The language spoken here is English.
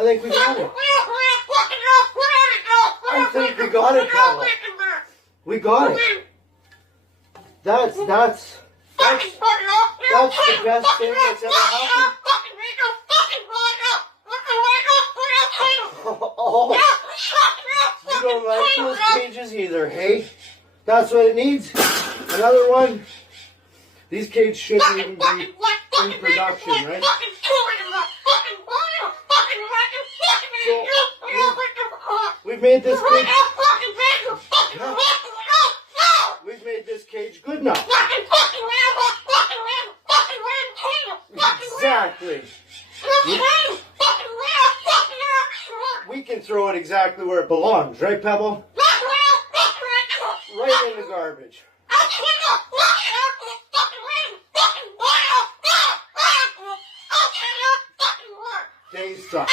I think we got it. I think we got it, Pebble. We got it. That's the best thing that's ever happened. Oh, you don't like those cages either, hey? That's what it needs. Another one. These cages shouldn't even be in production, right? So, we've made this cage. Yeah. We've made this cage good now. Exactly. We can throw it exactly where it belongs, right, Pebble? Right in the garbage. They suck.